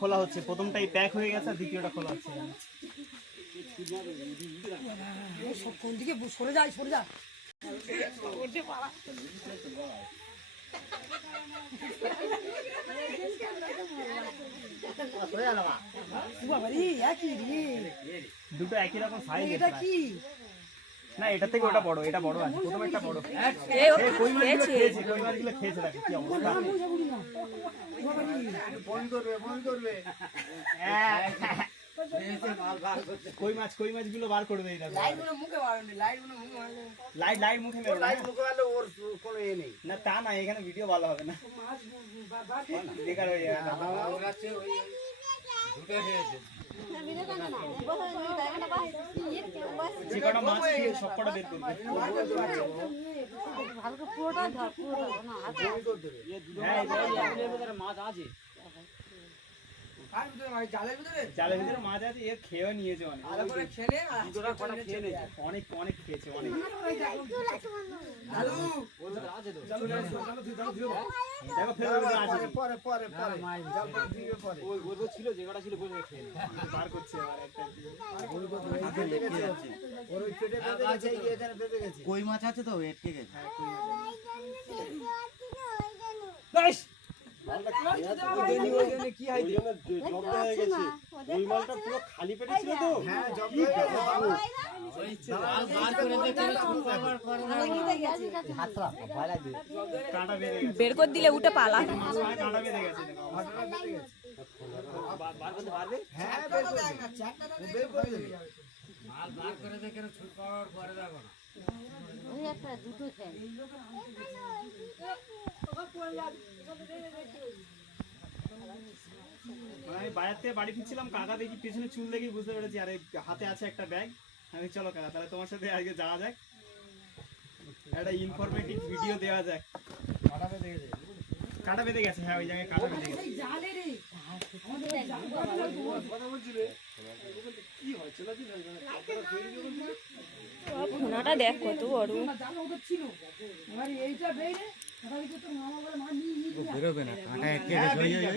খোলা হচ্ছে, প্রথমটাই প্যাক হয়ে গেছে আর দ্বিতীয়টা খোলা হচ্ছে। কোন দিকে সরে যায় সরে যা দুটো একই রকম সাইজ। এটা কি না এটা থেকে ওটা বড়, এটা বড় আছে, প্রথম একটা বড়। কই মাছগুলো খেয়েছে, দেখো কি অবস্থা। কই মাছগুলো বার করবে। এই দেখো লাইট মুখে মেরো না, তা না, এখানে ভিডিও ভালো হবে না, বেকার হয়ে যাবে। যে কটা মাছ সব কটা বের করবে। মাছ আছে, জালের ভিতরে মাছ আছে, এ খেয়ে নিয়েছে অনেক, অনেক খেয়েছে অনেক। দেখো ছিল যে কটা ছিল বার করছে। কই মাছ আছে তো এটকে গেছে। কি হয় ওই মালটা পুরো খালি পেটে ছিল তো। বের করে দিলে উঠে পালা। কাঁটা বেঁধে গেছে। আমি বাজার থেকে বাড়ি ফিরছিলাম, কাকা দেখি পেছনে চুল দেখি বুঝতে পেরেছি আরে হাতে আছে একটা ব্যাগ। আমি চলো কাকা তাহলে তোমার সাথে আজকে যাওয়া যাক, একটা ইনফরমেটিভ ভিডিও দেওয়া যাক। কাঁটা বেঁধে গেছে, হ্যাঁ ওই জায়গায় কাঁটা বেঁধে গেছে। ফোনাটা দেখ কত বড়। বেরোবে না, কাঁটা এটকে গেছে।